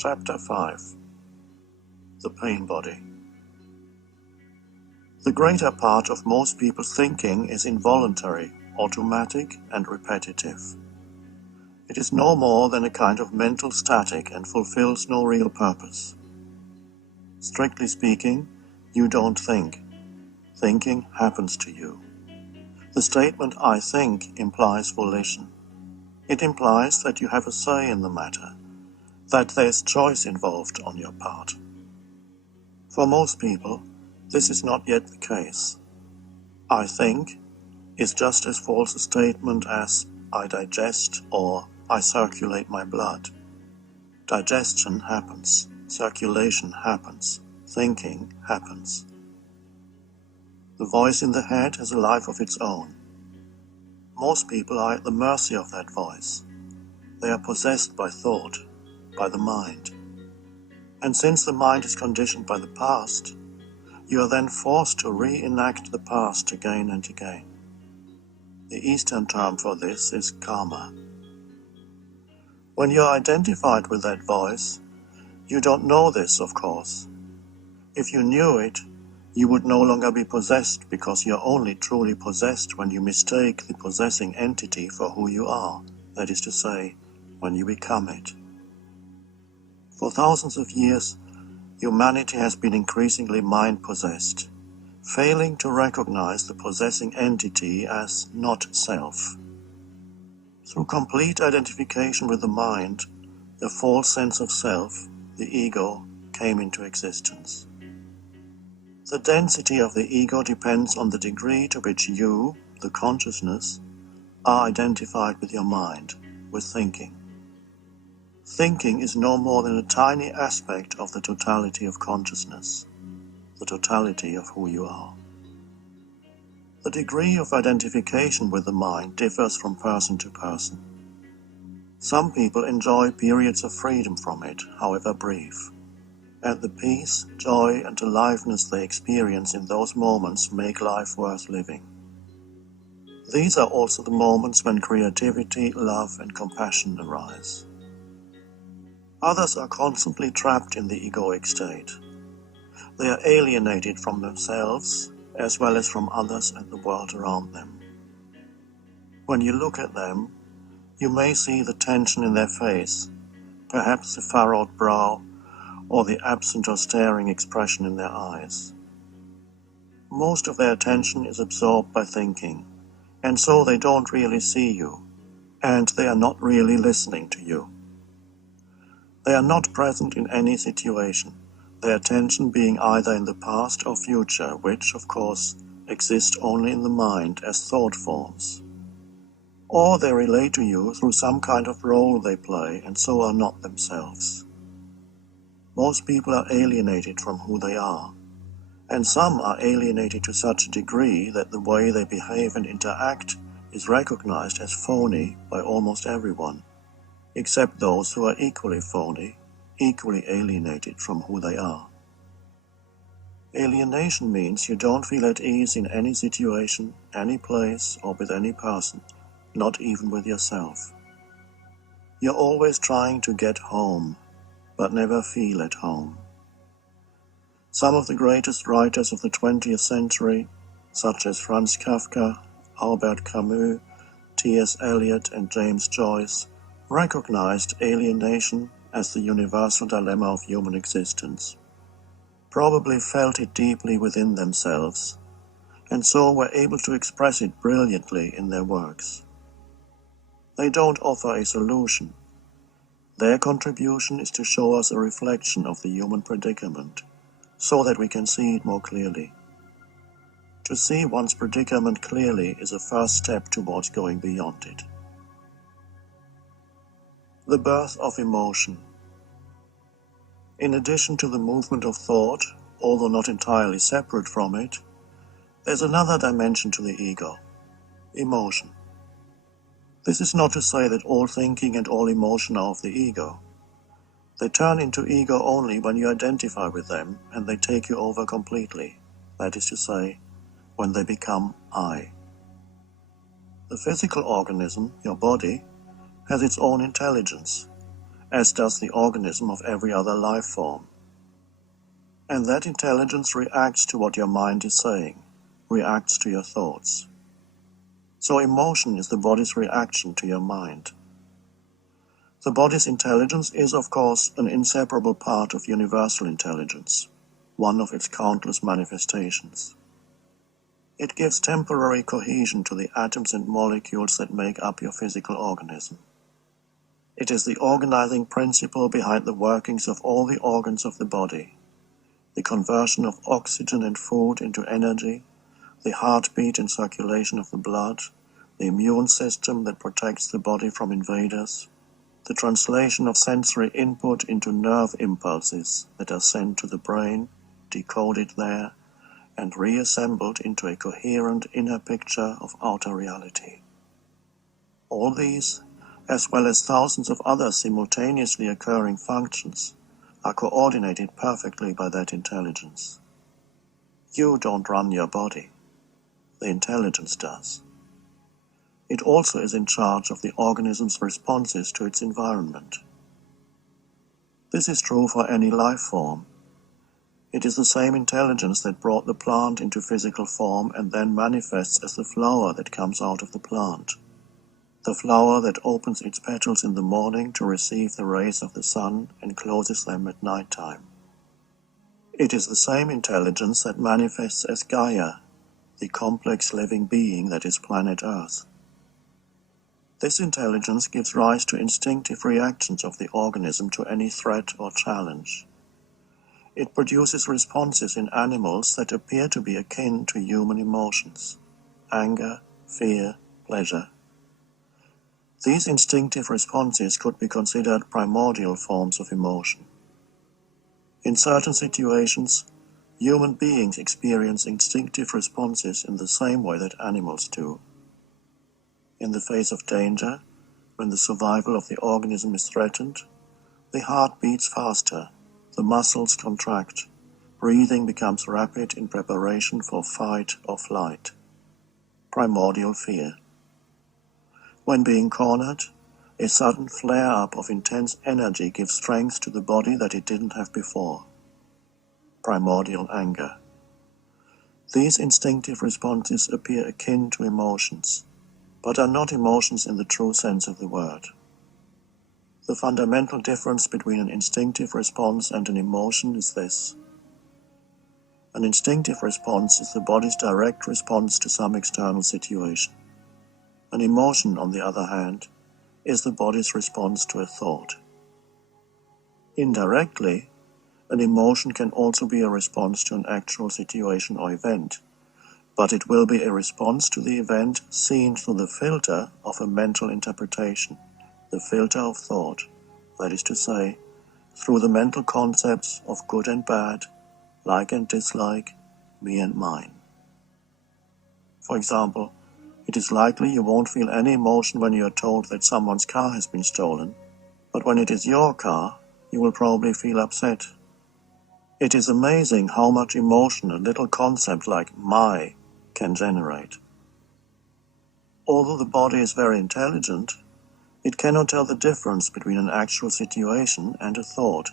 Chapter 5. The Pain Body. The greater part of most people's thinking is involuntary, automatic, and repetitive. It is no more than a kind of mental static and fulfills no real purpose. Strictly speaking, you don't think. Thinking happens to you. The statement "I think" implies volition. It implies that you have a say in the matter, that there's choice involved on your part. For most people, this is not yet the case. "I think" is just as false a statement as "I digest" or "I circulate my blood." Digestion happens, circulation happens, thinking happens. The voice in the head has a life of its own. Most people are at the mercy of that voice. They are possessed by thought, by the mind. And since the mind is conditioned by the past, you are then forced to reenact the past again and again. The Eastern term for this is karma. When you are identified with that voice, you don't know this, of course. If you knew it, you would no longer be possessed, because you are only truly possessed when you mistake the possessing entity for who you are, that is to say, when you become it. For thousands of years, humanity has been increasingly mind-possessed, failing to recognize the possessing entity as not self. Through complete identification with the mind, a false sense of self, the ego, came into existence. The density of the ego depends on the degree to which you, the consciousness, are identified with your mind, with thinking. Thinking is no more than a tiny aspect of the totality of consciousness, the totality of who you are. The degree of identification with the mind differs from person to person. Some people enjoy periods of freedom from it, however brief, and the peace, joy, and aliveness they experience in those moments make life worth living. These are also the moments when creativity, love, and compassion arise. Others are constantly trapped in the egoic state. They are alienated from themselves, as well as from others and the world around them. When you look at them, you may see the tension in their face, perhaps the furrowed brow, or the absent or staring expression in their eyes. Most of their attention is absorbed by thinking, and so they don't really see you, and they are not really listening to you. They are not present in any situation, their attention being either in the past or future, which, of course, exist only in the mind as thought forms. Or they relate to you through some kind of role they play, and so are not themselves. Most people are alienated from who they are, and some are alienated to such a degree that the way they behave and interact is recognized as phony by almost everyone, except those who are equally phony, equally alienated from who they are. Alienation means you don't feel at ease in any situation, any place, or with any person, not even with yourself. You're always trying to get home, but never feel at home. Some of the greatest writers of the 20th century, such as Franz Kafka, Albert Camus, T.S. Eliot, and James Joyce, recognized alienation as the universal dilemma of human existence, probably felt it deeply within themselves, and so were able to express it brilliantly in their works. They don't offer a solution. Their contribution is to show us a reflection of the human predicament, so that we can see it more clearly. To see one's predicament clearly is a first step towards going beyond it. The birth of emotion. In addition to the movement of thought, although not entirely separate from it, there's another dimension to the ego: emotion. This is not to say that all thinking and all emotion are of the ego. They turn into ego only when you identify with them and they take you over completely, that is to say, when they become I. The physical organism, your body, has its own intelligence, as does the organism of every other life form. And that intelligence reacts to what your mind is saying, reacts to your thoughts. So emotion is the body's reaction to your mind. The body's intelligence is, of course, an inseparable part of universal intelligence, one of its countless manifestations. It gives temporary cohesion to the atoms and molecules that make up your physical organism. It is the organizing principle behind the workings of all the organs of the body, the conversion of oxygen and food into energy, the heartbeat and circulation of the blood, the immune system that protects the body from invaders, the translation of sensory input into nerve impulses that are sent to the brain, decoded there, and reassembled into a coherent inner picture of outer reality. All these, as well as thousands of other simultaneously occurring functions, are coordinated perfectly by that intelligence. You don't run your body. The intelligence does. It also is in charge of the organism's responses to its environment. This is true for any life form. It is the same intelligence that brought the plant into physical form and then manifests as the flower that comes out of the plant. The flower that opens its petals in the morning to receive the rays of the sun and closes them at night time. It is the same intelligence that manifests as Gaia, the complex living being that is planet Earth. This intelligence gives rise to instinctive reactions of the organism to any threat or challenge. It produces responses in animals that appear to be akin to human emotions: anger, fear, pleasure. These instinctive responses could be considered primordial forms of emotion. In certain situations, human beings experience instinctive responses in the same way that animals do. In the face of danger, when the survival of the organism is threatened, the heart beats faster, the muscles contract, breathing becomes rapid in preparation for fight or flight. Primordial fear. When being cornered, a sudden flare-up of intense energy gives strength to the body that it didn't have before. Primordial anger. These instinctive responses appear akin to emotions, but are not emotions in the true sense of the word. The fundamental difference between an instinctive response and an emotion is this. An instinctive response is the body's direct response to some external situation. An emotion, on the other hand, is the body's response to a thought. Indirectly, an emotion can also be a response to an actual situation or event, but it will be a response to the event seen through the filter of a mental interpretation, the filter of thought, that is to say, through the mental concepts of good and bad, like and dislike, me and mine. For example, it is likely you won't feel any emotion when you are told that someone's car has been stolen, but when it is your car, you will probably feel upset. It is amazing how much emotion a little concept like my can generate. Although the body is very intelligent, it cannot tell the difference between an actual situation and a thought.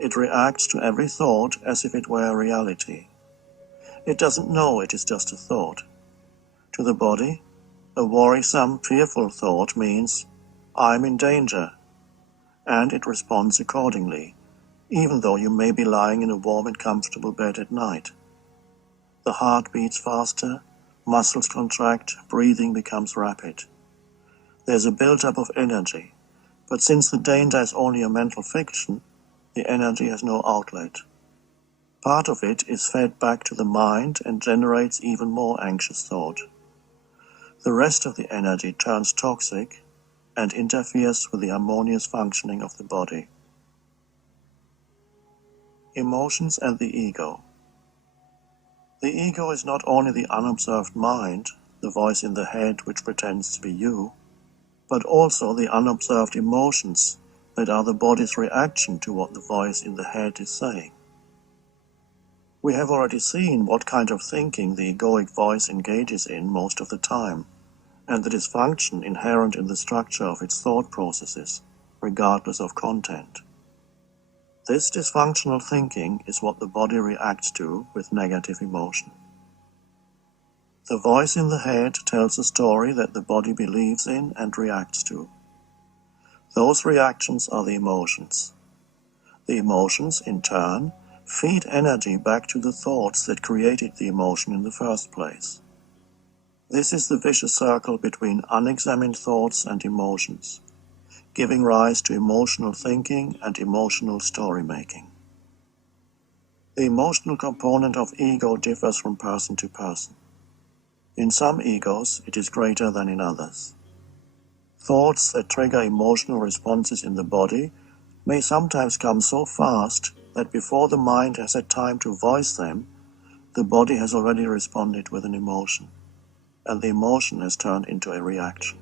It reacts to every thought as if it were a reality. It doesn't know it is just a thought. To the body, a worrisome, fearful thought means, I'm in danger, and it responds accordingly, even though you may be lying in a warm and comfortable bed at night. The heart beats faster, muscles contract, breathing becomes rapid. There's a build-up of energy, but since the danger is only a mental fiction, the energy has no outlet. Part of it is fed back to the mind and generates even more anxious thought. The rest of the energy turns toxic and interferes with the harmonious functioning of the body. Emotions and the ego. The ego is not only the unobserved mind, the voice in the head which pretends to be you, but also the unobserved emotions that are the body's reaction to what the voice in the head is saying. We have already seen what kind of thinking the egoic voice engages in most of the time, and the dysfunction inherent in the structure of its thought processes. regardless of content. This dysfunctional thinking is what the body reacts to with negative emotion. The voice in the head tells a story that the body believes in and reacts to. Those reactions are the emotions. The emotions, in turn, feed energy back to the thoughts that created the emotion in the first place. This is the vicious circle between unexamined thoughts and emotions, giving rise to emotional thinking and emotional story-making. The emotional component of ego differs from person to person. In some egos, it is greater than in others. Thoughts that trigger emotional responses in the body may sometimes come so fast that before the mind has had time to voice them, the body has already responded with an emotion, and the emotion has turned into a reaction.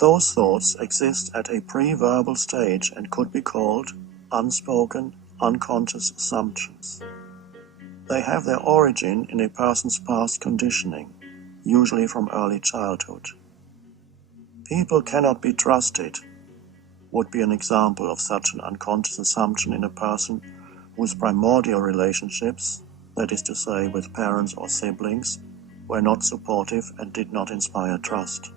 Those thoughts exist at a pre-verbal stage and could be called unspoken, unconscious assumptions. They have their origin in a person's past conditioning, usually from early childhood. People cannot be trusted would be an example of such an unconscious assumption in a person whose primordial relationships, that is to say with parents or siblings, were not supportive and did not inspire trust.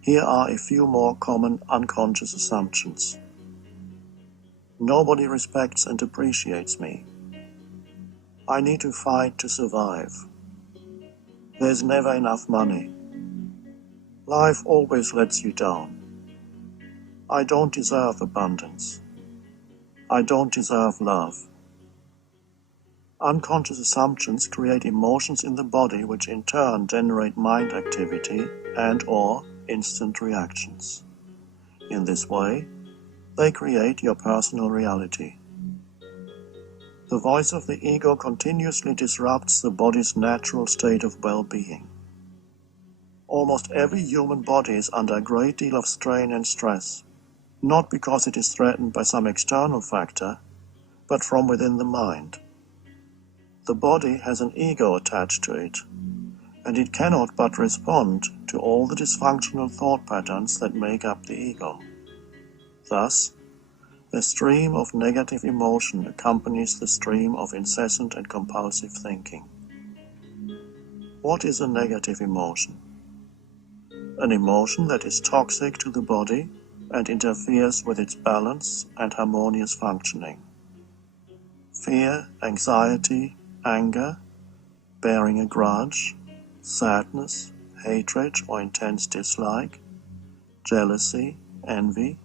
Here are a few more common unconscious assumptions. Nobody respects and appreciates me. I need to fight to survive. There's never enough money. Life always lets you down. I don't deserve abundance. I don't deserve love. Unconscious assumptions create emotions in the body which in turn generate mind activity and/or instant reactions. In this way, they create your personal reality. The voice of the ego continuously disrupts the body's natural state of well-being. Almost every human body is under a great deal of strain and stress, not because it is threatened by some external factor, but from within the mind. The body has an ego attached to it, and it cannot but respond to all the dysfunctional thought patterns that make up the ego. Thus, the stream of negative emotion accompanies the stream of incessant and compulsive thinking. What is a negative emotion? An emotion that is toxic to the body and interferes with its balance and harmonious functioning. Fear, anxiety, anger, bearing a grudge, sadness, hatred or intense dislike, jealousy, envy,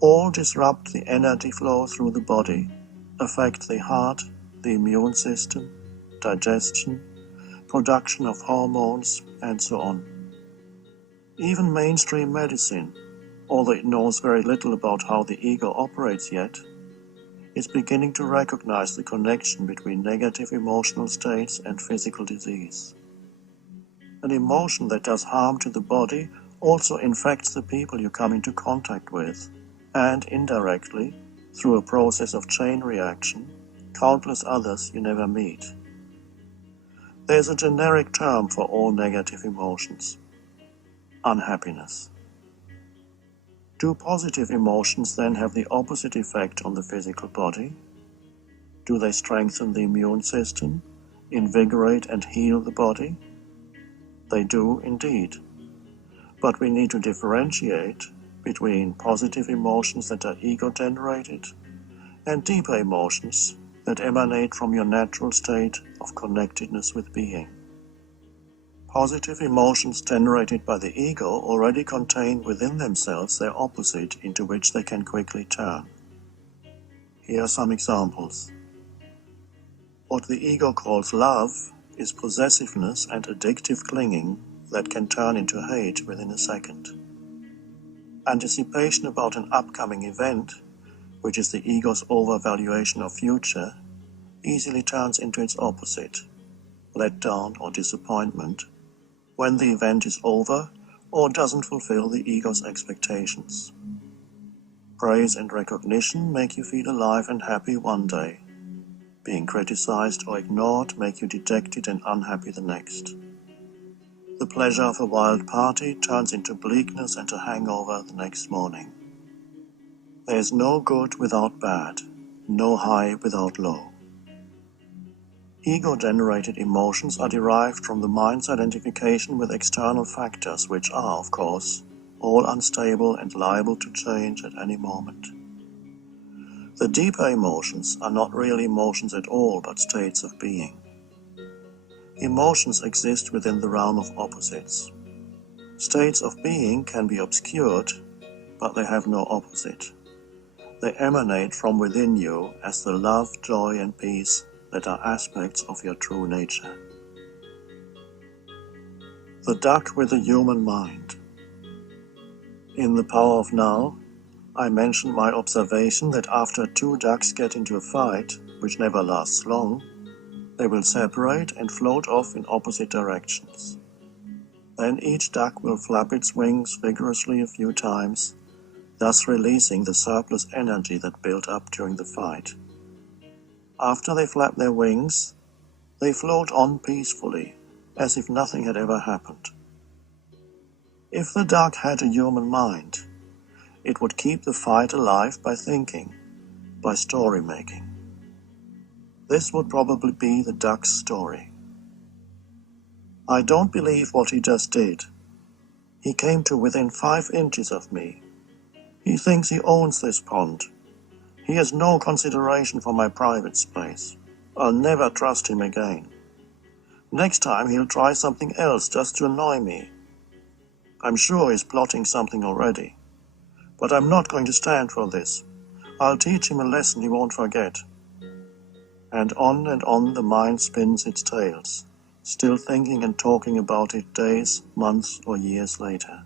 all disrupt the energy flow through the body, affect the heart, the immune system, digestion, production of hormones, and so on. Even mainstream medicine, although it knows very little about how the ego operates yet, is beginning to recognize the connection between negative emotional states and physical disease. An emotion that does harm to the body also infects the people you come into contact with, and indirectly, through a process of chain reaction, countless others you never meet. There is a generic term for all negative emotions: unhappiness. Do positive emotions then have the opposite effect on the physical body? Do they strengthen the immune system, invigorate and heal the body? They do indeed. But we need to differentiate between positive emotions that are ego-generated and deeper emotions that emanate from your natural state of connectedness with being. Positive emotions generated by the ego already contain within themselves their opposite into which they can quickly turn. Here are some examples. What the ego calls love is possessiveness and addictive clinging that can turn into hate within a second. Anticipation about an upcoming event, which is the ego's overvaluation of future, easily turns into its opposite, letdown or disappointment, when the event is over or doesn't fulfill the ego's expectations. Praise and recognition make you feel alive and happy one day. Being criticized or ignored make you dejected and unhappy the next. The pleasure of a wild party turns into bleakness and a hangover the next morning. There is no good without bad, no high without low. Ego-generated emotions are derived from the mind's identification with external factors which are, of course, all unstable and liable to change at any moment. The deeper emotions are not really emotions at all, but states of being. Emotions exist within the realm of opposites. States of being can be obscured, but they have no opposite. They emanate from within you as the love, joy, and peace that are aspects of your true nature. The duck with the human mind. In The Power of Now, I mentioned my observation that after two ducks get into a fight, which never lasts long, they will separate and float off in opposite directions. Then each duck will flap its wings vigorously a few times, thus releasing the surplus energy that built up during the fight. After they flap their wings, they float on peacefully, as if nothing had ever happened. If the duck had a human mind, it would keep the fight alive by thinking, by story-making. This would probably be the duck's story. I don't believe what he just did. He came to within 5 inches of me. He thinks he owns this pond. He has no consideration for my private space. I'll never trust him again. Next time he'll try something else just to annoy me. I'm sure he's plotting something already. But I'm not going to stand for this. I'll teach him a lesson he won't forget. And on the mind spins its tales, still thinking and talking about it days, months, or years later.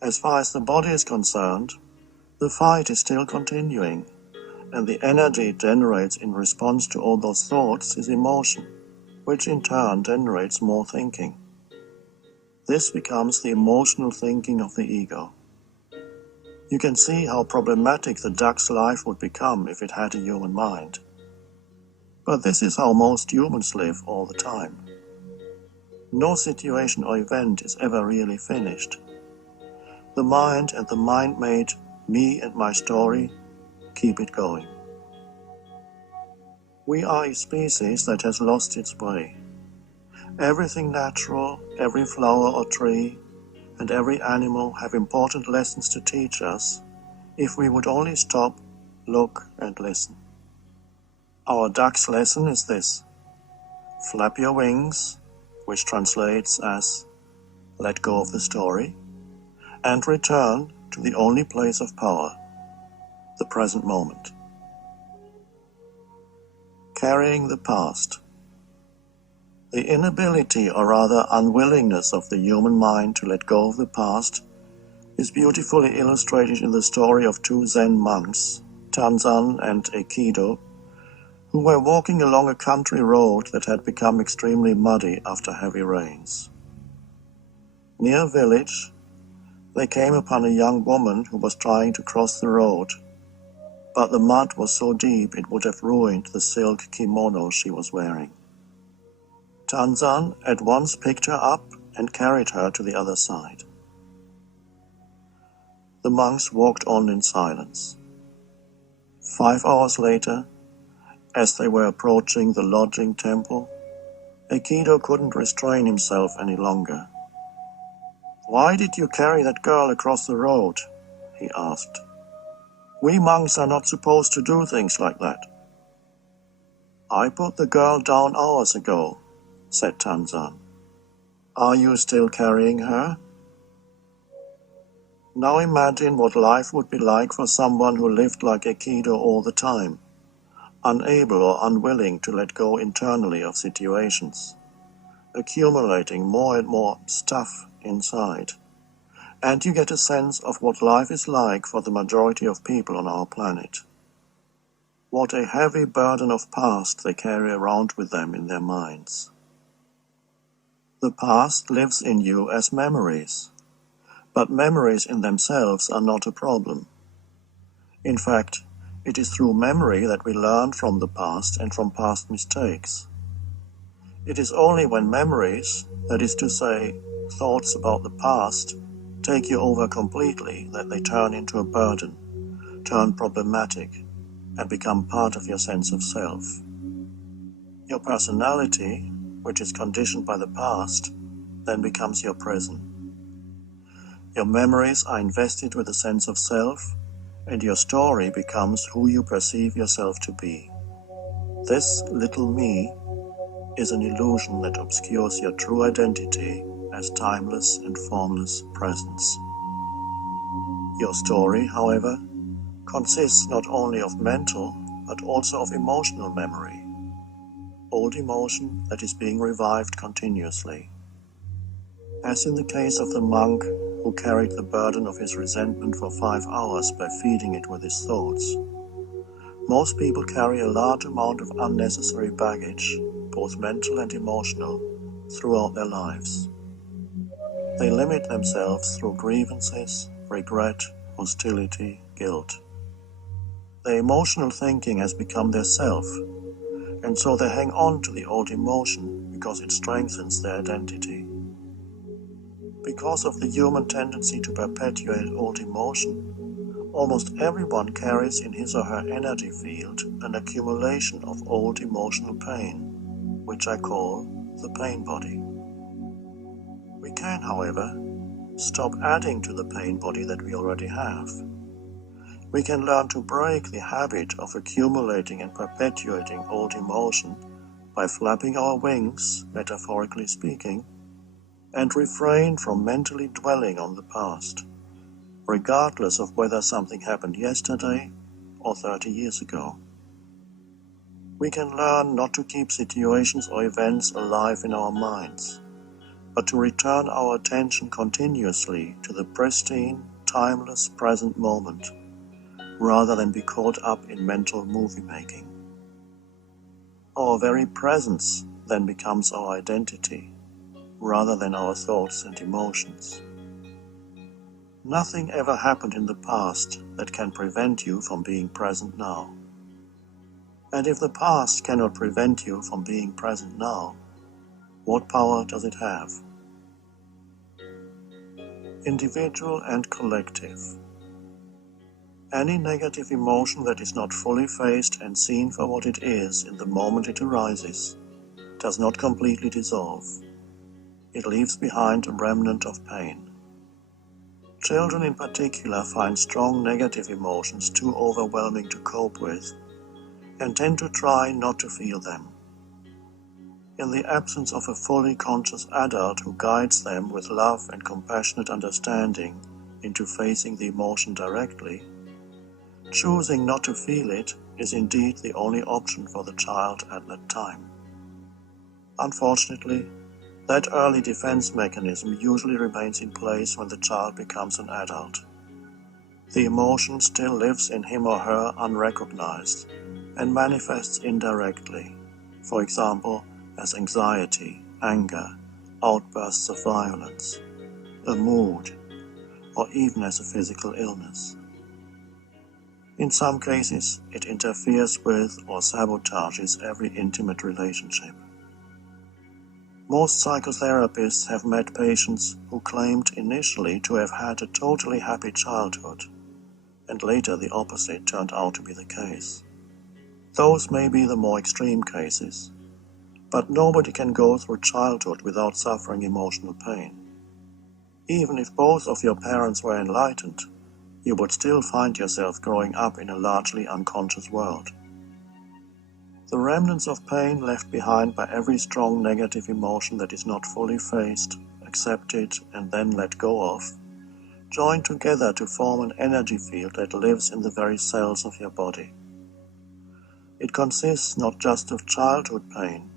As far as the body is concerned, the fight is still continuing, and the energy it generates in response to all those thoughts is emotion, which in turn generates more thinking. This becomes the emotional thinking of the ego. You can see how problematic the duck's life would become if it had a human mind. But this is how most humans live all the time. No situation or event is ever really finished. The mind and the mind-made me and my story keep it going. We are a species that has lost its way. Everything natural, every flower or tree, and every animal have important lessons to teach us if we would only stop, look, and listen. Our duck's lesson is this: flap your wings, which translates as let go of the story, and return to the only place of power, the present moment. Carrying the past. The inability, or rather unwillingness, of the human mind to let go of the past is beautifully illustrated in the story of two Zen monks, Tanzan and Aikido, who were walking along a country road that had become extremely muddy after heavy rains. Near a village, they came upon a young woman who was trying to cross the road, but the mud was so deep it would have ruined the silk kimono she was wearing. Tanzan at once picked her up and carried her to the other side. The monks walked on in silence. 5 hours later, as they were approaching the lodging temple, Aikido couldn't restrain himself any longer. "Why did you carry that girl across the road?" he asked. "We monks are not supposed to do things like that." "I put the girl down hours ago," said Tanzan. "Are you still carrying her?" Now imagine what life would be like for someone who lived like Aikido all the time, unable or unwilling to let go internally of situations, accumulating more and more stuff inside. And you get a sense of what life is like for the majority of people on our planet. What a heavy burden of past they carry around with them in their minds. The past lives in you as memories, but memories in themselves are not a problem. In fact, it is through memory that we learn from the past and from past mistakes. It is only when memories, that is to say, thoughts about the past, take you over completely that they turn into a burden, turn problematic, and become part of your sense of self. Your personality, which is conditioned by the past, then becomes your present. Your memories are invested with a sense of self, and your story becomes who you perceive yourself to be. This little me is an illusion that obscures your true identity as timeless and formless presence. Your story, however, consists not only of mental, but also of emotional memory, old emotion that is being revived continuously. As in the case of the monk who carried the burden of his resentment for 5 hours by feeding it with his thoughts, most people carry a large amount of unnecessary baggage, both mental and emotional, throughout their lives. They limit themselves through grievances, regret, hostility, guilt. Their emotional thinking has become their self, and so they hang on to the old emotion because it strengthens their identity. Because of the human tendency to perpetuate old emotion, almost everyone carries in his or her energy field an accumulation of old emotional pain, which I call the pain body. We can, however, stop adding to the pain body that we already have. We can learn to break the habit of accumulating and perpetuating old emotion by flapping our wings, metaphorically speaking, and refrain from mentally dwelling on the past, regardless of whether something happened yesterday or 30 years ago. We can learn not to keep situations or events alive in our minds, but to return our attention continuously to the pristine, timeless present moment, rather than be caught up in mental movie-making. Our very presence then becomes our identity, rather than our thoughts and emotions. Nothing ever happened in the past that can prevent you from being present now. And if the past cannot prevent you from being present now, what power does it have? Individual and collective. Any negative emotion that is not fully faced and seen for what it is in the moment it arises does not completely dissolve. It leaves behind a remnant of pain. Children in particular find strong negative emotions too overwhelming to cope with and tend to try not to feel them. In the absence of a fully conscious adult who guides them with love and compassionate understanding into facing the emotion directly, choosing not to feel it is indeed the only option for the child at that time. Unfortunately, that early defense mechanism usually remains in place when the child becomes an adult. The emotion still lives in him or her unrecognized and manifests indirectly, for example, as anxiety, anger, outbursts of violence, a mood, or even as a physical illness. In some cases, it interferes with or sabotages every intimate relationship. Most psychotherapists have met patients who claimed initially to have had a totally happy childhood, and later the opposite turned out to be the case. Those may be the more extreme cases, but nobody can go through childhood without suffering emotional pain. Even if both of your parents were enlightened, you would still find yourself growing up in a largely unconscious world. The remnants of pain left behind by every strong negative emotion that is not fully faced, accepted, and then let go of, join together to form an energy field that lives in the very cells of your body. It consists not just of childhood pain,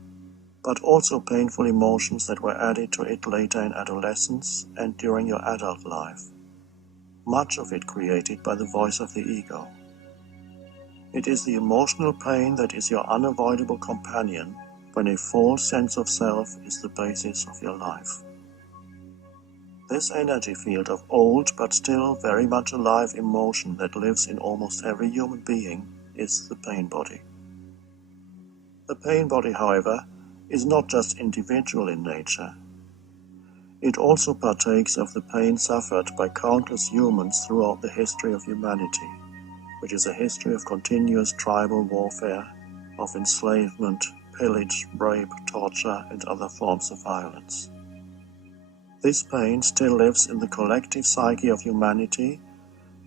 but also painful emotions that were added to it later in adolescence and during your adult life, much of it created by the voice of the ego. It is the emotional pain that is your unavoidable companion when a false sense of self is the basis of your life. This energy field of old but still very much alive emotion that lives in almost every human being is the pain body. The pain body, however, is not just individual in nature. It also partakes of the pain suffered by countless humans throughout the history of humanity, which is a history of continuous tribal warfare, of enslavement, pillage, rape, torture, and other forms of violence. This pain still lives in the collective psyche of humanity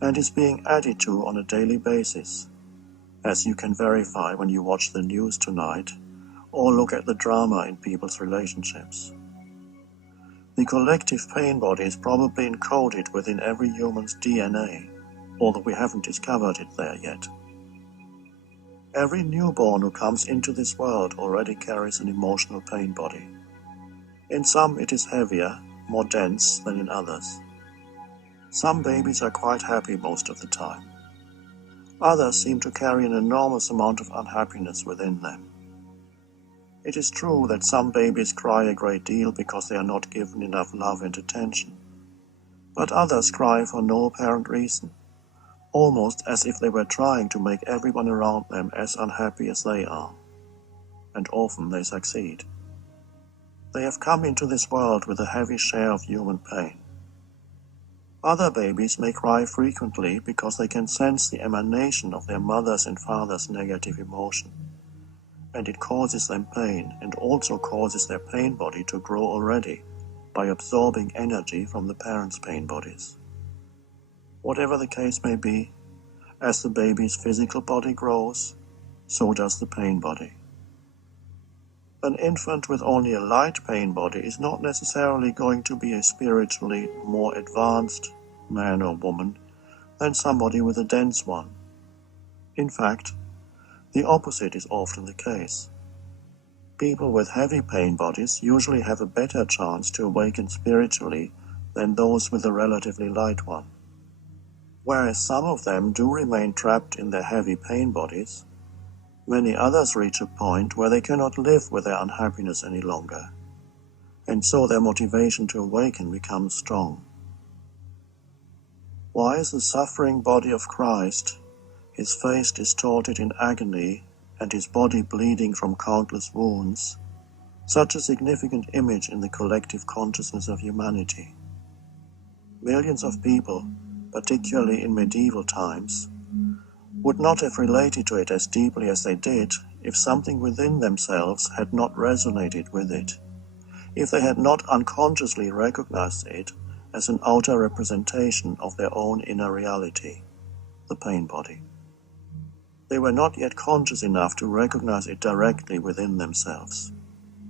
and is being added to on a daily basis, as you can verify when you watch the news tonight or look at the drama in people's relationships. The collective pain body is probably encoded within every human's DNA, although we haven't discovered it there yet. Every newborn who comes into this world already carries an emotional pain body. In some it is heavier, more dense than in others. Some babies are quite happy most of the time. Others seem to carry an enormous amount of unhappiness within them. It is true that some babies cry a great deal because they are not given enough love and attention, but others cry for no apparent reason, almost as if they were trying to make everyone around them as unhappy as they are, and often they succeed. They have come into this world with a heavy share of human pain. Other babies may cry frequently because they can sense the emanation of their mother's and father's negative emotion, and it causes them pain and also causes their pain body to grow already by absorbing energy from the parents' pain bodies. Whatever the case may be, as the baby's physical body grows, so does the pain body. An infant with only a light pain body is not necessarily going to be a spiritually more advanced man or woman than somebody with a dense one. In fact, the opposite is often the case. People with heavy pain bodies usually have a better chance to awaken spiritually than those with a relatively light one. Whereas some of them do remain trapped in their heavy pain bodies, many others reach a point where they cannot live with their unhappiness any longer, and so their motivation to awaken becomes strong. Why is the suffering body of Christ, his face distorted in agony and his body bleeding from countless wounds, such a significant image in the collective consciousness of humanity? Millions of people, particularly in medieval times, would not have related to it as deeply as they did if something within themselves had not resonated with it, if they had not unconsciously recognized it as an outer representation of their own inner reality, the pain body. They were not yet conscious enough to recognize it directly within themselves,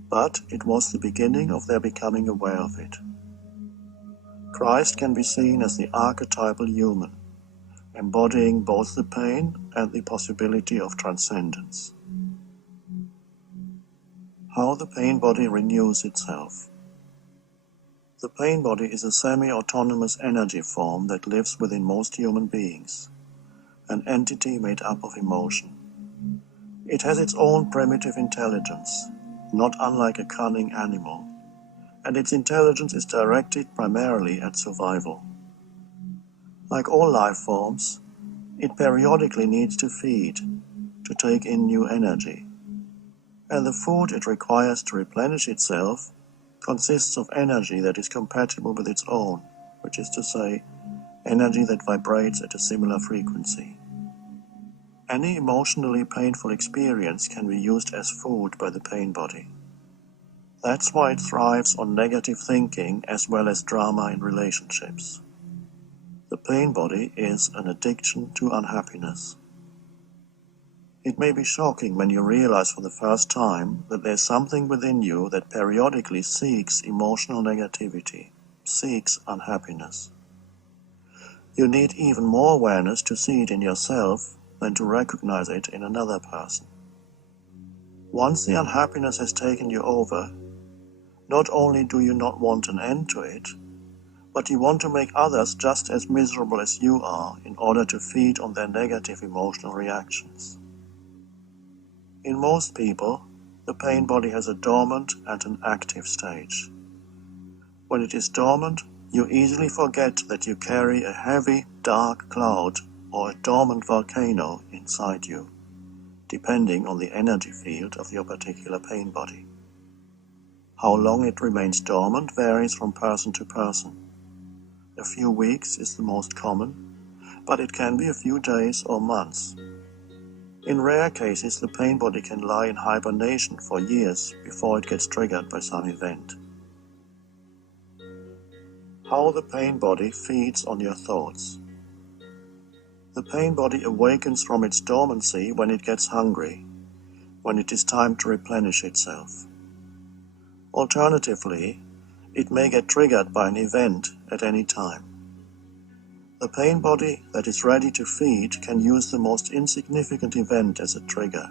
but it was the beginning of their becoming aware of it. Christ can be seen as the archetypal human, embodying both the pain and the possibility of transcendence. How the pain body renews itself. The pain body is a semi-autonomous energy form that lives within most human beings, an entity made up of emotion. It has its own primitive intelligence, not unlike a cunning animal, and its intelligence is directed primarily at survival. Like all life forms, it periodically needs to feed, to take in new energy, and the food it requires to replenish itself consists of energy that is compatible with its own, which is to say, energy that vibrates at a similar frequency. Any emotionally painful experience can be used as food by the pain body. That's why it thrives on negative thinking as well as drama in relationships. The pain body is an addiction to unhappiness. It may be shocking when you realize for the first time that there's something within you that periodically seeks emotional negativity, seeks unhappiness. You need even more awareness to see it in yourself than to recognize it in another person. Once the unhappiness has taken you over, not only do you not want an end to it, but you want to make others just as miserable as you are in order to feed on their negative emotional reactions. In most people, the pain body has a dormant and an active stage. When it is dormant, you easily forget that you carry a heavy, dark cloud or a dormant volcano inside you, depending on the energy field of your particular pain body. How long it remains dormant varies from person to person. A few weeks is the most common, but it can be a few days or months. In rare cases, the pain body can lie in hibernation for years before it gets triggered by some event. How the pain body feeds on your thoughts. The pain body awakens from its dormancy when it gets hungry, when it is time to replenish itself. Alternatively, it may get triggered by an event at any time. The pain body that is ready to feed can use the most insignificant event as a trigger,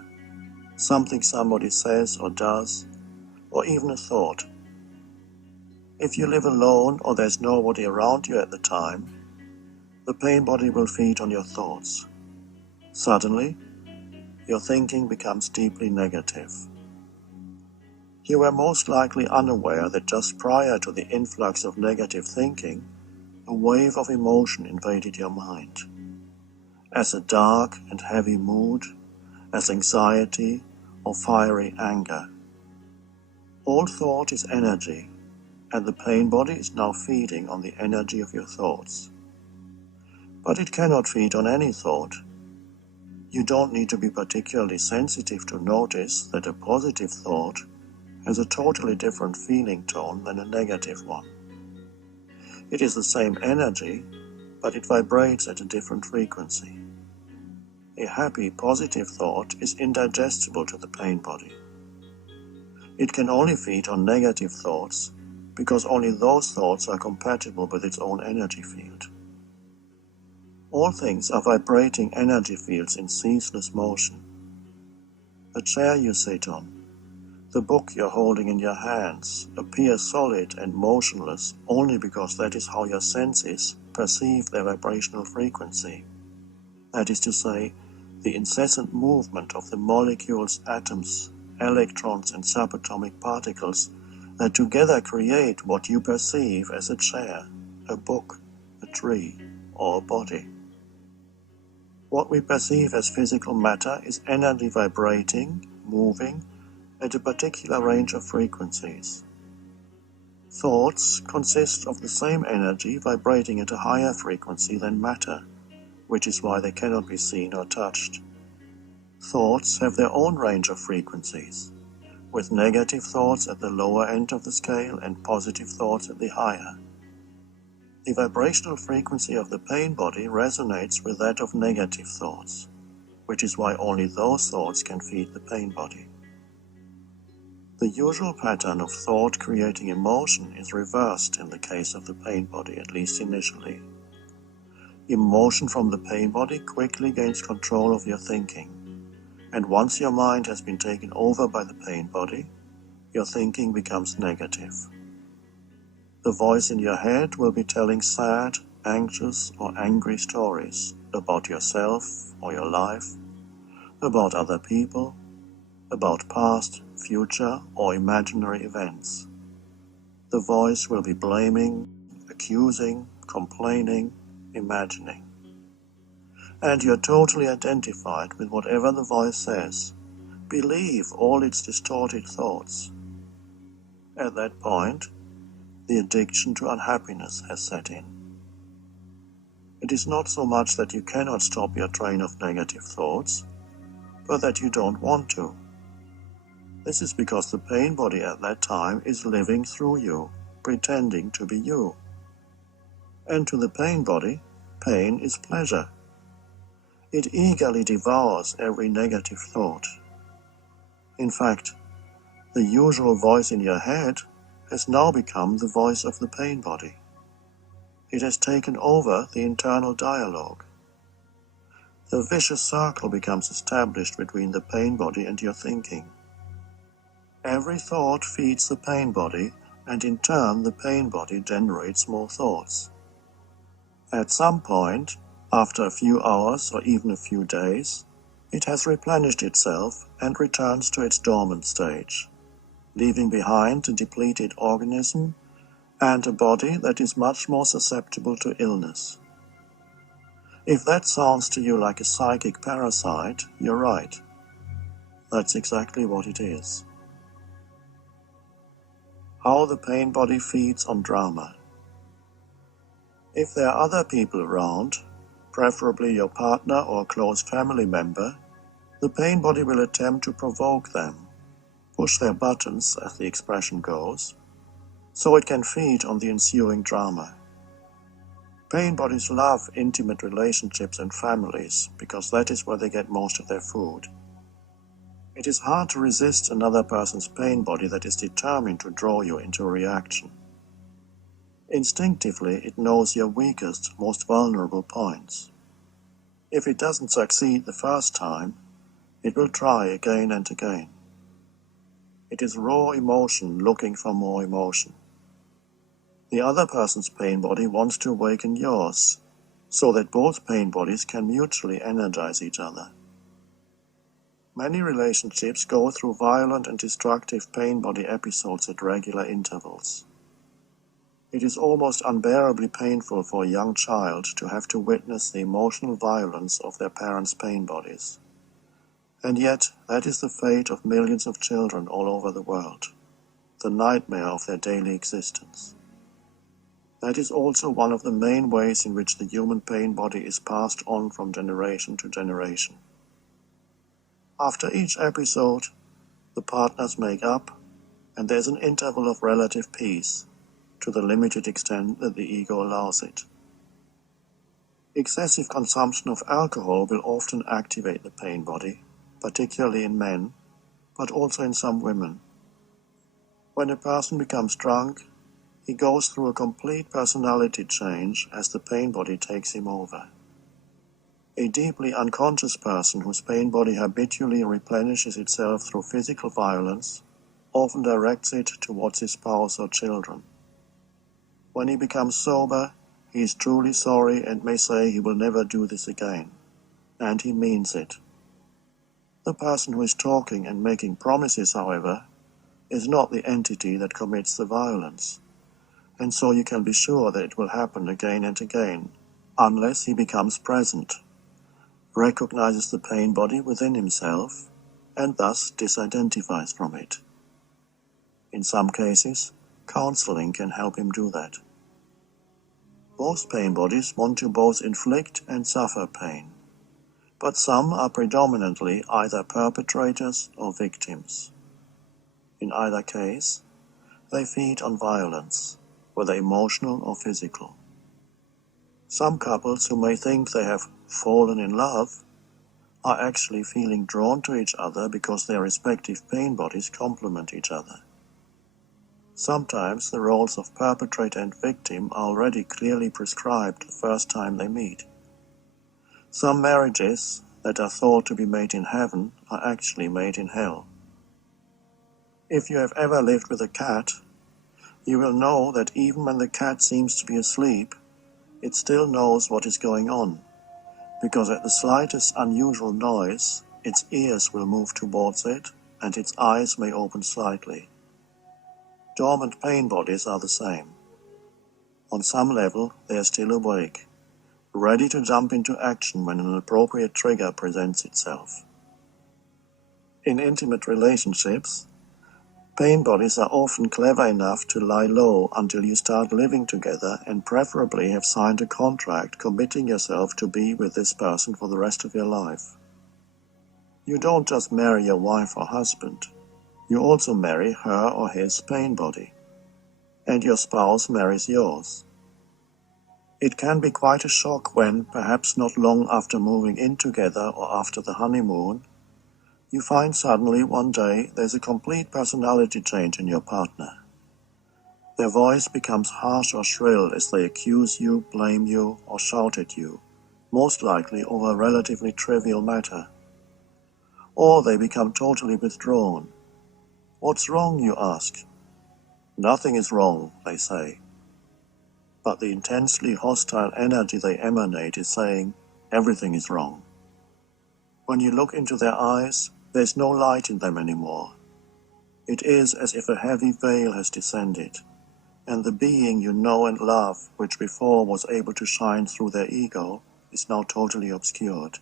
something somebody says or does, or even a thought. If you live alone or there's nobody around you at the time, the pain body will feed on your thoughts. Suddenly, your thinking becomes deeply negative. You were most likely unaware that just prior to the influx of negative thinking, a wave of emotion invaded your mind. As a dark and heavy mood, as anxiety or fiery anger. All thought is energy, and the pain body is now feeding on the energy of your thoughts. But it cannot feed on any thought. You don't need to be particularly sensitive to notice that a positive thought has a totally different feeling tone than a negative one. It is the same energy, but it vibrates at a different frequency. A happy, positive thought is indigestible to the pain body. It can only feed on negative thoughts because only those thoughts are compatible with its own energy field. All things are vibrating energy fields in ceaseless motion. The chair you sit on, the book you're holding in your hands, appear solid and motionless only because that is how your senses perceive their vibrational frequency. That is to say, the incessant movement of the molecules, atoms, electrons and subatomic particles that together create what you perceive as a chair, a book, a tree, or a body. What we perceive as physical matter is energy vibrating, moving, at a particular range of frequencies. Thoughts consist of the same energy vibrating at a higher frequency than matter, which is why they cannot be seen or touched. Thoughts have their own range of frequencies, with negative thoughts at the lower end of the scale and positive thoughts at the higher. The vibrational frequency of the pain body resonates with that of negative thoughts, which is why only those thoughts can feed the pain body. The usual pattern of thought creating emotion is reversed in the case of the pain body, at least initially. Emotion from the pain body quickly gains control of your thinking, and once your mind has been taken over by the pain body, your thinking becomes negative. The voice in your head will be telling sad, anxious, or angry stories about yourself or your life, about other people, about past, future, or imaginary events. The voice will be blaming, accusing, complaining, imagining. And you're totally identified with whatever the voice says. Believe all its distorted thoughts. At that point, the addiction to unhappiness has set in. It is not so much that you cannot stop your train of negative thoughts, but that you don't want to. This is because the pain body at that time is living through you, pretending to be you. And to the pain body, pain is pleasure. It eagerly devours every negative thought. In fact, the usual voice in your head has now become the voice of the pain body. It has taken over the internal dialogue. The vicious circle becomes established between the pain body and your thinking. Every thought feeds the pain body, and in turn the pain body generates more thoughts. At some point, after a few hours or even a few days, it has replenished itself and returns to its dormant stage, leaving behind a depleted organism and a body that is much more susceptible to illness. If that sounds to you like a psychic parasite, you're right. That's exactly what it is. How the pain body feeds on drama. If there are other people around, preferably your partner or a close family member, the pain body will attempt to provoke them, push their buttons, as the expression goes, so it can feed on the ensuing drama. Pain bodies love intimate relationships and families because that is where they get most of their food. It is hard to resist another person's pain body that is determined to draw you into a reaction. Instinctively, it knows your weakest, most vulnerable points. If it doesn't succeed the first time, it will try again and again. It is raw emotion looking for more emotion. The other person's pain body wants to awaken yours, so that both pain bodies can mutually energize each other. Many relationships go through violent and destructive pain body episodes at regular intervals. It is almost unbearably painful for a young child to have to witness the emotional violence of their parents' pain bodies. And yet, that is the fate of millions of children all over the world, the nightmare of their daily existence. That is also one of the main ways in which the human pain body is passed on from generation to generation. After each episode, the partners make up, and there's an interval of relative peace, to the limited extent that the ego allows it. Excessive consumption of alcohol will often activate the pain body, particularly in men, but also in some women. When a person becomes drunk, he goes through a complete personality change as the pain body takes him over. A deeply unconscious person whose pain body habitually replenishes itself through physical violence often directs it towards his spouse or children. When he becomes sober, he is truly sorry and may say he will never do this again, and he means it. The person who is talking and making promises, however, is not the entity that commits the violence, and so you can be sure that it will happen again and again, unless he becomes present, recognizes the pain body within himself, and thus disidentifies from it. In some cases, counseling can help him do that. Most pain bodies want to both inflict and suffer pain, but some are predominantly either perpetrators or victims. In either case, they feed on violence, whether emotional or physical. Some couples who may think they have fallen in love are actually feeling drawn to each other because their respective pain bodies complement each other. Sometimes the roles of perpetrator and victim are already clearly prescribed the first time they meet. Some marriages that are thought to be made in heaven are actually made in hell. If you have ever lived with a cat, you will know that even when the cat seems to be asleep, it still knows what is going on, because at the slightest unusual noise, its ears will move towards it, and its eyes may open slightly. Dormant pain bodies are the same. On some level, they are still awake, ready to jump into action when an appropriate trigger presents itself. In intimate relationships, pain bodies are often clever enough to lie low until you start living together and preferably have signed a contract committing yourself to be with this person for the rest of your life. You don't just marry your wife or husband, you also marry her or his pain body, and your spouse marries yours. It can be quite a shock when, perhaps not long after moving in together or after the honeymoon, you find suddenly one day there's a complete personality change in your partner. Their voice becomes harsh or shrill as they accuse you, blame you, or shout at you, most likely over a relatively trivial matter. Or they become totally withdrawn. What's wrong, you ask? Nothing is wrong, they say. But the intensely hostile energy they emanate is saying, everything is wrong. When you look into their eyes, there's no light in them anymore. It is as if a heavy veil has descended, and the being you know and love, which before was able to shine through their ego, is now totally obscured.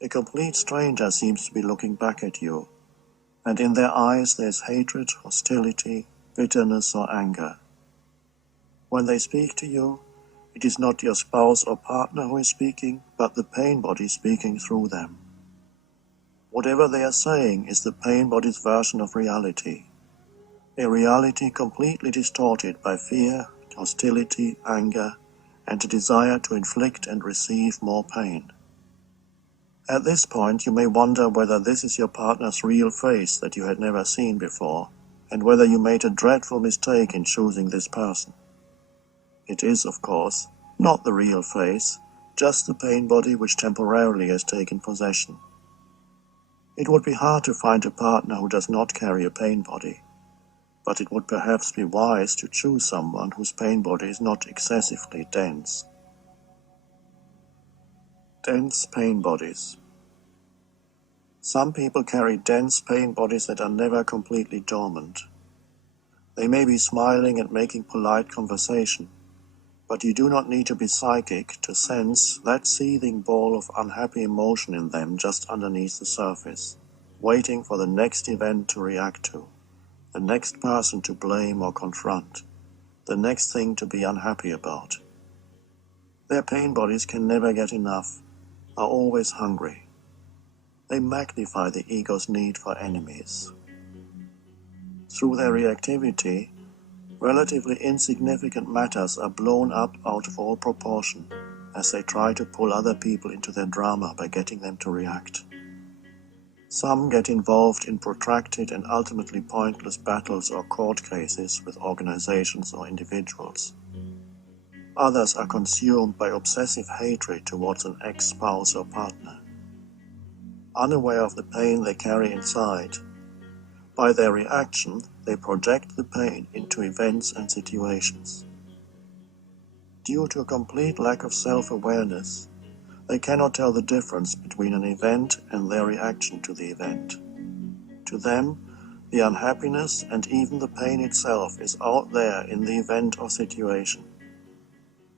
A complete stranger seems to be looking back at you, and in their eyes there's hatred, hostility, bitterness, or anger. When they speak to you, it is not your spouse or partner who is speaking, but the pain body speaking through them. Whatever they are saying is the pain body's version of reality, a reality completely distorted by fear, hostility, anger, and a desire to inflict and receive more pain. At this point, you may wonder whether this is your partner's real face that you had never seen before, and whether you made a dreadful mistake in choosing this person. It is, of course, not the real face, just the pain body which temporarily has taken possession. It would be hard to find a partner who does not carry a pain body, but it would perhaps be wise to choose someone whose pain body is not excessively dense. Dense pain bodies. Some people carry dense pain bodies that are never completely dormant. They may be smiling and making polite conversation, but you do not need to be psychic to sense that seething ball of unhappy emotion in them just underneath the surface, waiting for the next event to react to, the next person to blame or confront, the next thing to be unhappy about. Their pain bodies can never get enough, are always hungry. They magnify the ego's need for enemies. Through their reactivity, relatively insignificant matters are blown up out of all proportion as they try to pull other people into their drama by getting them to react. Some get involved in protracted and ultimately pointless battles or court cases with organizations or individuals. Others are consumed by obsessive hatred towards an ex-spouse or partner. Unaware of the pain they carry inside, by their reaction, they project the pain into events and situations. Due to a complete lack of self-awareness, they cannot tell the difference between an event and their reaction to the event. To them, the unhappiness and even the pain itself is out there in the event or situation.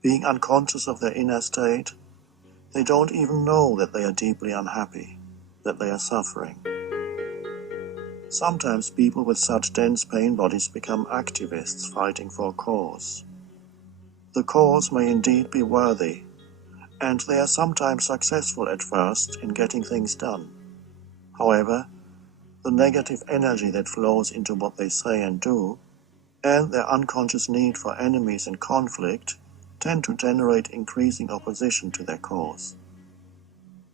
Being unconscious of their inner state, they don't even know that they are deeply unhappy, that they are suffering. Sometimes people with such dense pain bodies become activists fighting for a cause. The cause may indeed be worthy, and they are sometimes successful at first in getting things done. However, the negative energy that flows into what they say and do, and their unconscious need for enemies and conflict, tend to generate increasing opposition to their cause.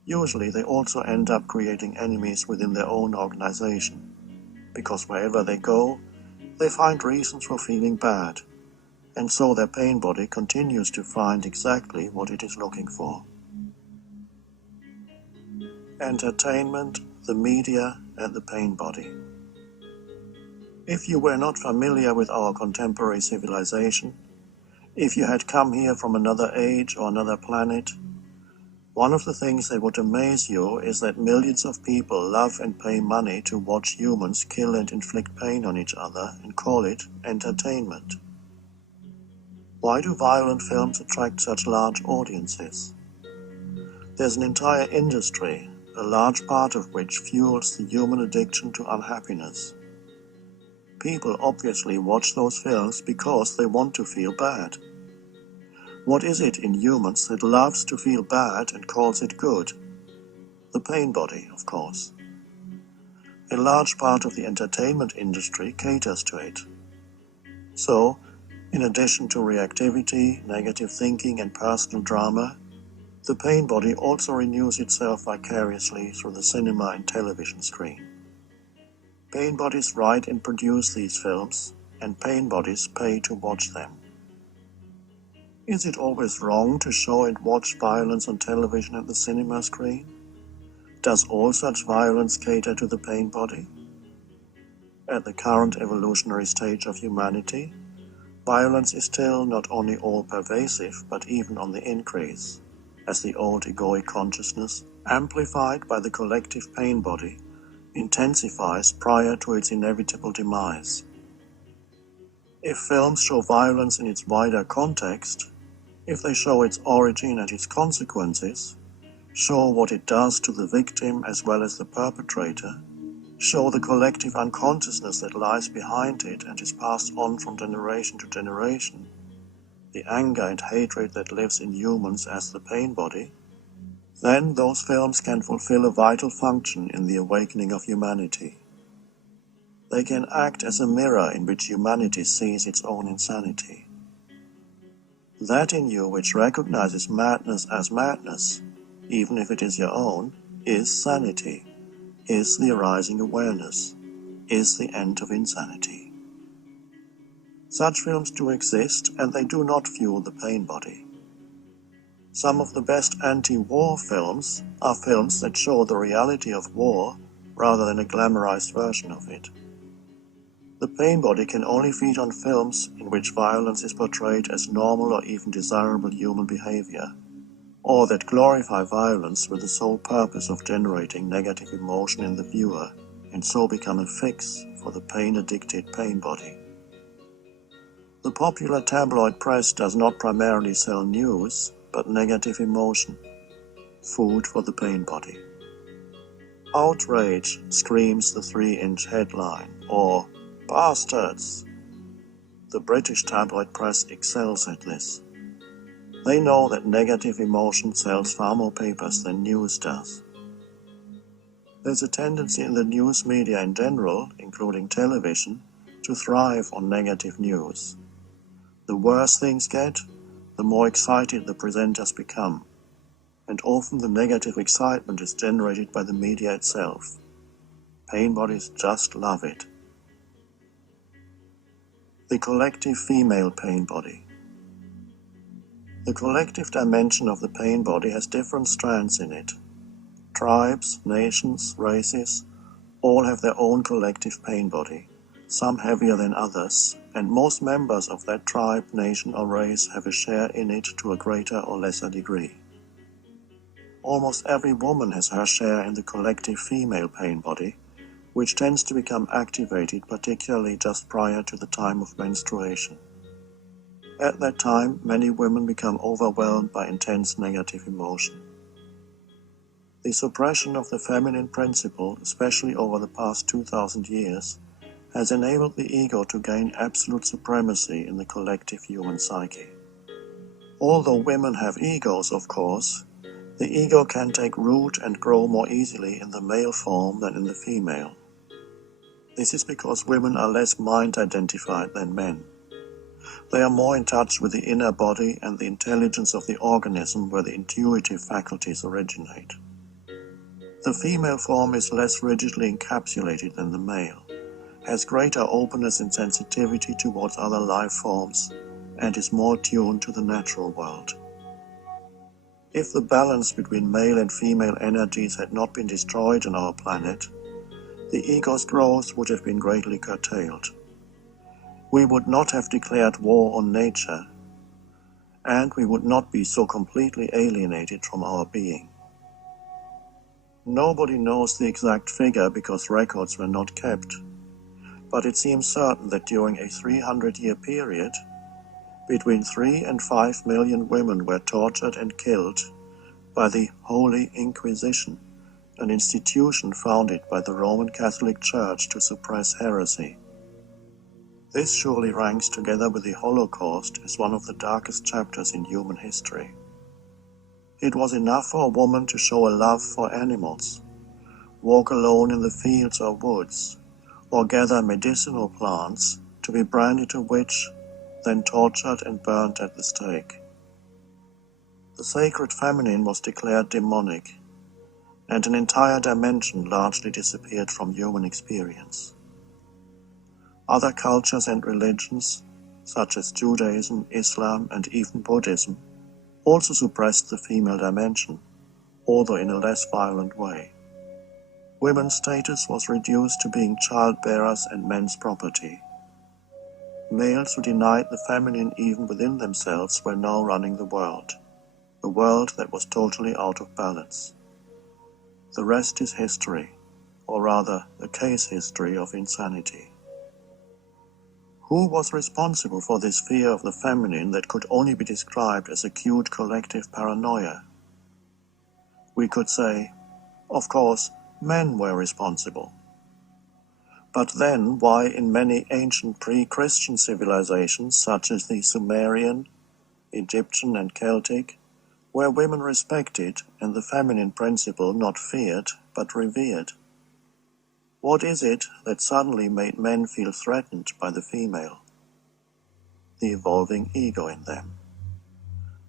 Usually they also end up creating enemies within their own organization, because wherever they go, they find reasons for feeling bad, and so their pain body continues to find exactly what it is looking for. Entertainment, the media, and the pain body. If you were not familiar with our contemporary civilization, if you had come here from another age or another planet, one of the things that would amaze you is that millions of people love and pay money to watch humans kill and inflict pain on each other and call it entertainment. Why do violent films attract such large audiences? There's an entire industry, a large part of which fuels the human addiction to unhappiness. People obviously watch those films because they want to feel bad. What is it in humans that loves to feel bad and calls it good? The pain body, of course. A large part of the entertainment industry caters to it. So, in addition to reactivity, negative thinking, and personal drama, the pain body also renews itself vicariously through the cinema and television screen. Pain bodies write and produce these films, and pain bodies pay to watch them. Is it always wrong to show and watch violence on television and the cinema screen? Does all such violence cater to the pain body? At the current evolutionary stage of humanity, violence is still not only all-pervasive, but even on the increase, as the old egoic consciousness, amplified by the collective pain body, intensifies prior to its inevitable demise. If films show violence in its wider context, if they show its origin and its consequences, show what it does to the victim as well as the perpetrator, show the collective unconsciousness that lies behind it and is passed on from generation to generation, the anger and hatred that lives in humans as the pain body, then those films can fulfill a vital function in the awakening of humanity. They can act as a mirror in which humanity sees its own insanity. That in you which recognizes madness as madness, even if it is your own, is sanity, is the arising awareness, is the end of insanity. Such films do exist, and they do not fuel the pain body. Some of the best anti-war films are films that show the reality of war rather than a glamorized version of it. The pain body can only feed on films in which violence is portrayed as normal or even desirable human behavior, or that glorify violence with the sole purpose of generating negative emotion in the viewer and so become a fix for the pain-addicted pain body. The popular tabloid press does not primarily sell news, but negative emotion, food for the pain body. Outrage screams the 3-inch headline, or bastards. The British tabloid press excels at this. They know that negative emotion sells far more papers than news does. There's a tendency in the news media in general, including television, to thrive on negative news. The worse things get, the more excited the presenters become, and often the negative excitement is generated by the media itself. Pain bodies just love it. The collective female pain body. The collective dimension of the pain body has different strands in it. Tribes, nations, races, all have their own collective pain body, some heavier than others, and most members of that tribe, nation, or race have a share in it to a greater or lesser degree. Almost every woman has her share in the collective female pain body, which tends to become activated particularly just prior to the time of menstruation. At that time, many women become overwhelmed by intense negative emotion. The suppression of the feminine principle, especially over the past 2,000 years, has enabled the ego to gain absolute supremacy in the collective human psyche. Although women have egos, of course, the ego can take root and grow more easily in the male form than in the female. This is because women are less mind-identified than men. They are more in touch with the inner body and the intelligence of the organism where the intuitive faculties originate. The female form is less rigidly encapsulated than the male, has greater openness and sensitivity towards other life forms, and is more tuned to the natural world. If the balance between male and female energies had not been destroyed on our planet, the ego's growth would have been greatly curtailed. We would not have declared war on nature, and we would not be so completely alienated from our being. Nobody knows the exact figure because records were not kept, but it seems certain that during a 300-year period, between 3 and 5 million women were tortured and killed by the Holy Inquisition, an institution founded by the Roman Catholic Church to suppress heresy. This surely ranks together with the Holocaust as one of the darkest chapters in human history. It was enough for a woman to show a love for animals, walk alone in the fields or woods, or gather medicinal plants to be branded a witch, then tortured and burnt at the stake. The sacred feminine was declared demonic, and an entire dimension largely disappeared from human experience. Other cultures and religions, such as Judaism, Islam, and even Buddhism, also suppressed the female dimension, although in a less violent way. Women's status was reduced to being childbearers and men's property. Males who denied the feminine even within themselves were now running the world that was totally out of balance. The rest is history, or rather, a case history of insanity. Who was responsible for this fear of the feminine that could only be described as acute collective paranoia? We could say, of course, men were responsible. But then, why in many ancient pre-Christian civilizations, such as the Sumerian, Egyptian and Celtic, were women respected and the feminine principle not feared but revered? What is it that suddenly made men feel threatened by the female? The evolving ego in them.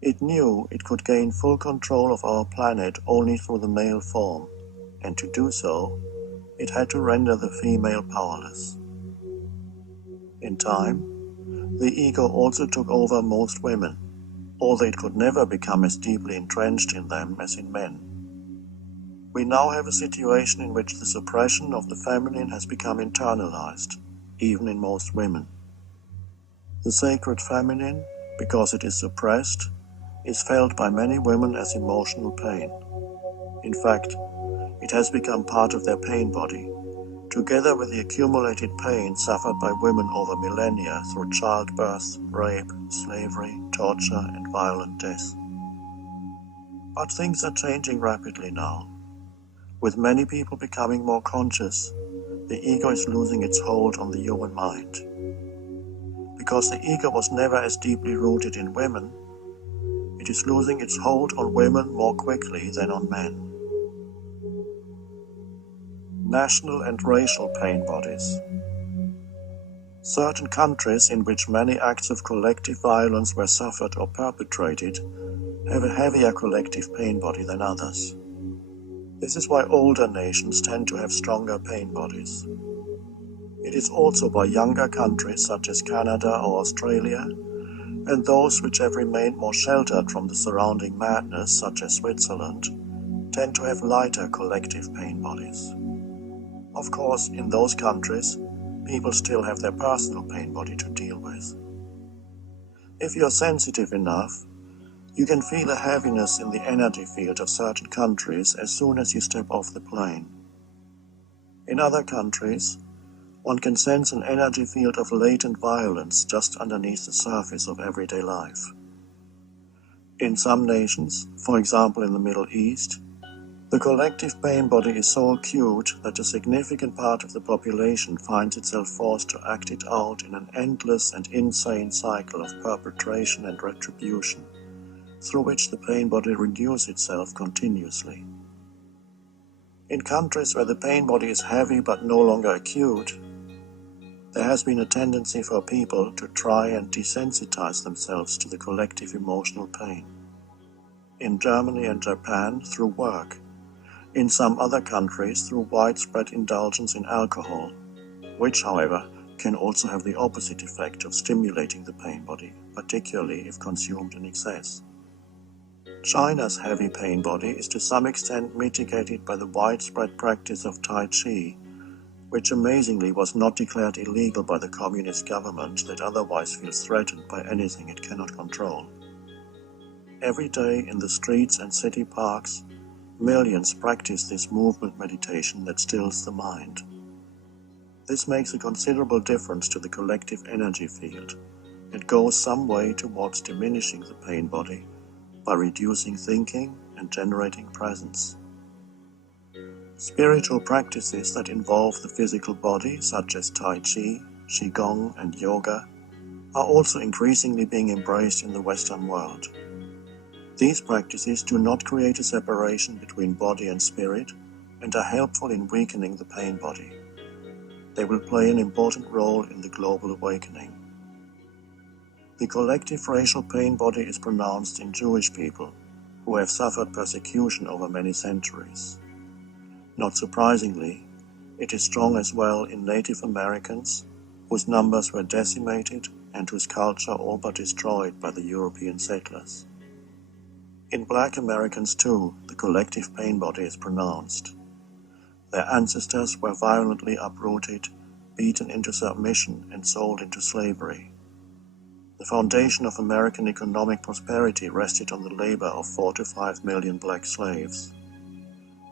It knew it could gain full control of our planet only through the male form, and to do so, it had to render the female powerless. In time, the ego also took over most women, although it could never become as deeply entrenched in them as in men. We now have a situation in which the suppression of the feminine has become internalized, even in most women. The sacred feminine, because it is suppressed, is felt by many women as emotional pain. In fact, it has become part of their pain body, together with the accumulated pain suffered by women over millennia through childbirth, rape, slavery, torture, and violent death. But things are changing rapidly now. With many people becoming more conscious, the ego is losing its hold on the human mind. Because the ego was never as deeply rooted in women, it is losing its hold on women more quickly than on men. National and racial pain bodies. Certain countries in which many acts of collective violence were suffered or perpetrated have a heavier collective pain body than others. This is why older nations tend to have stronger pain bodies. It is also why younger countries such as Canada or Australia, and those which have remained more sheltered from the surrounding madness such as Switzerland, tend to have lighter collective pain bodies. Of course, in those countries, people still have their personal pain body to deal with. If you are sensitive enough, you can feel a heaviness in the energy field of certain countries as soon as you step off the plane. In other countries, one can sense an energy field of latent violence just underneath the surface of everyday life. In some nations, for example in the Middle East, the collective pain body is so acute that a significant part of the population finds itself forced to act it out in an endless and insane cycle of perpetration and retribution, through which the pain body renews itself continuously. In countries where the pain body is heavy but no longer acute, there has been a tendency for people to try and desensitize themselves to the collective emotional pain. In Germany and Japan, through work. In some other countries, through widespread indulgence in alcohol, which, however, can also have the opposite effect of stimulating the pain body, particularly if consumed in excess. China's heavy pain body is to some extent mitigated by the widespread practice of Tai Chi, which amazingly was not declared illegal by the communist government that otherwise feels threatened by anything it cannot control. Every day in the streets and city parks, millions practice this movement meditation that stills the mind. This makes a considerable difference to the collective energy field. It goes some way towards diminishing the pain body by reducing thinking and generating presence. Spiritual practices that involve the physical body, such as Tai Chi, Qigong, and Yoga, are also increasingly being embraced in the Western world. These practices do not create a separation between body and spirit and are helpful in weakening the pain body. They will play an important role in the global awakening. The collective racial pain body is pronounced in Jewish people, who have suffered persecution over many centuries. Not surprisingly, it is strong as well in Native Americans, whose numbers were decimated and whose culture all but destroyed by the European settlers. In Black Americans too, the collective pain body is pronounced. Their ancestors were violently uprooted, beaten into submission, and sold into slavery. The foundation of American economic prosperity rested on the labor of 4 to 5 million black slaves.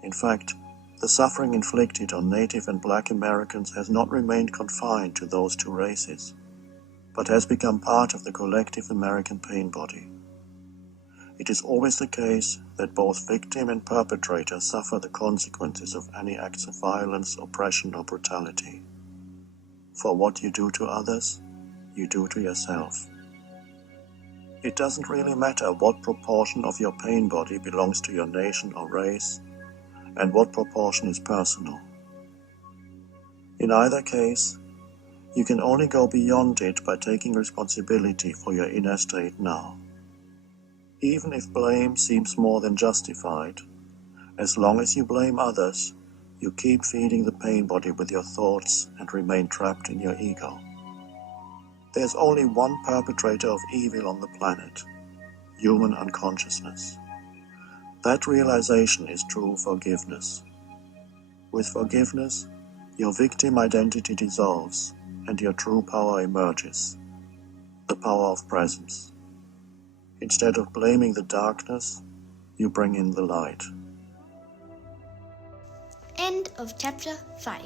In fact, the suffering inflicted on Native and Black Americans has not remained confined to those two races, but has become part of the collective American pain body. It is always the case that both victim and perpetrator suffer the consequences of any acts of violence, oppression, or brutality. For what you do to others, you do to yourself. It doesn't really matter what proportion of your pain body belongs to your nation or race, and what proportion is personal. In either case, you can only go beyond it by taking responsibility for your inner state now. Even if blame seems more than justified, as long as you blame others, you keep feeding the pain body with your thoughts and remain trapped in your ego. There's only one perpetrator of evil on the planet: human unconsciousness. That realization is true forgiveness. With forgiveness, your victim identity dissolves and your true power emerges, the power of presence. Instead of blaming the darkness, you bring in the light. End of chapter 5.